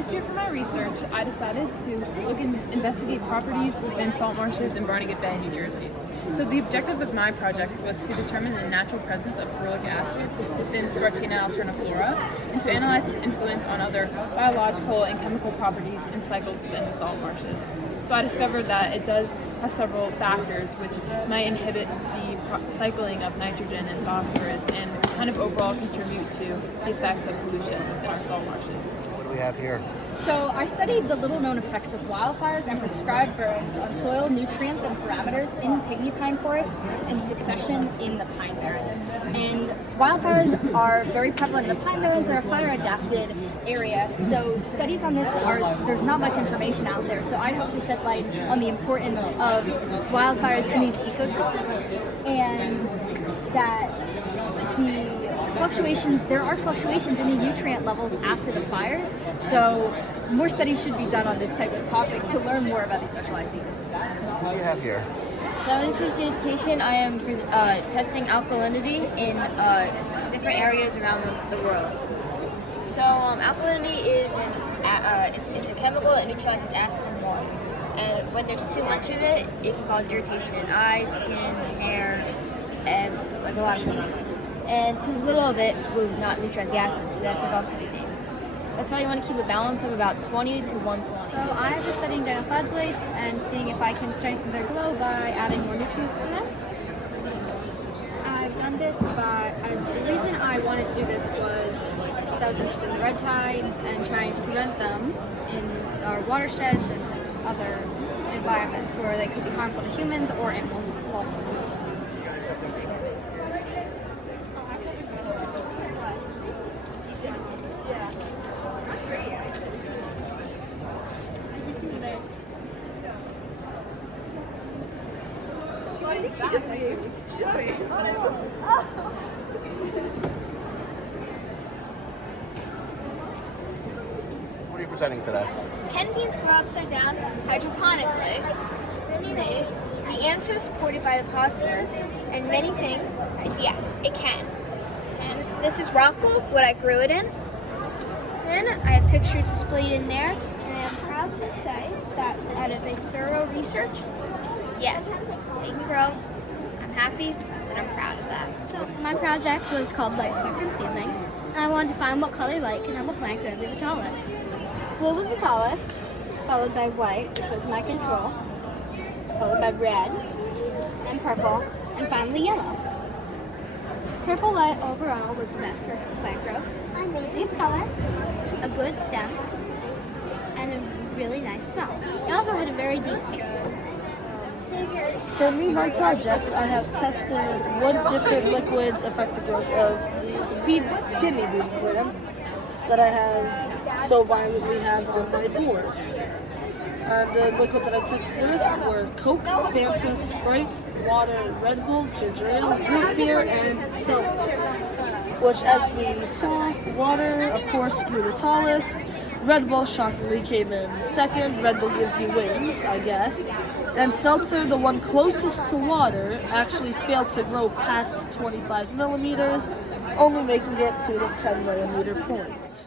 this year for my research, I decided to look and investigate properties within salt marshes in Barnegat Bay, New Jersey. So the objective of my project was to determine the natural presence of ferulic acid within Spartina alterniflora and to analyze its influence on other biological and chemical properties and cycles within the salt marshes. So I discovered that it does have several factors which might inhibit the cycling of nitrogen and phosphorus and kind of overall contribute to the effects of pollution within our salt marshes. What do we have here? So I studied the little-known effects of wildfires and prescribed burns on soil nutrients and parameters in pygmy pine forests in succession in the pine barrens. And wildfires are very prevalent in the pine barrens. They're a fire-adapted area. So studies on this there's not much information out there. So I hope to shed light on the importance of wildfires in these ecosystems and that there are fluctuations in these nutrient levels after the fires, so more studies should be done on this type of topic to learn more about these specialized ecosystems. What do you have here? So in this presentation, I am testing alkalinity in different areas around the world. So alkalinity is it's a chemical that neutralizes acid in water, and when there's too much of it, it can cause irritation in eyes, skin, hair, and like a lot of places. And too little of it will not neutralize the acid, so that's also be dangerous. That's why you want to keep a balance of about 20 to 120. So I have been studying dinoflagellates and seeing if I can strengthen their glow by adding more nutrients to them. I've done this the reason I wanted to do this was because I was interested in the red tides and trying to prevent them in our watersheds and other environments where they could be harmful to humans or animals of all sorts. I think she just waved. What are you presenting today? Can beans grow upside down hydroponically? The answer is supported by the positives and many things is yes, it can. And this is rockwool, what I grew it in. And I have pictures displayed in there. And I am proud to say that out of a thorough research, yes, they can grow. I'm happy and I'm proud of that. So my project was called Light Spectrum Seedlings, and I wanted to find what color light can help a plant grow to be the tallest. Blue was the tallest, followed by white, which was my control, followed by red, then purple, and finally yellow. Purple light overall was the best for plant growth. Deep color, a good stem, and a really nice smell. It also had a very deep taste. For me, my project, I have tested what different liquids affect the growth of these kidney bean plants that I have so violently have on my board. The liquids that I tested with were Coke, Fanta, Sprite, water, Red Bull, ginger ale, root beer, and seltzer. Which, as we saw, water, of course, grew the tallest. Red Bull shockingly came in second. Red Bull gives you wings, I guess. And seltzer, the one closest to water, actually failed to grow past 25 millimeters, only making it to the 10 millimeter point.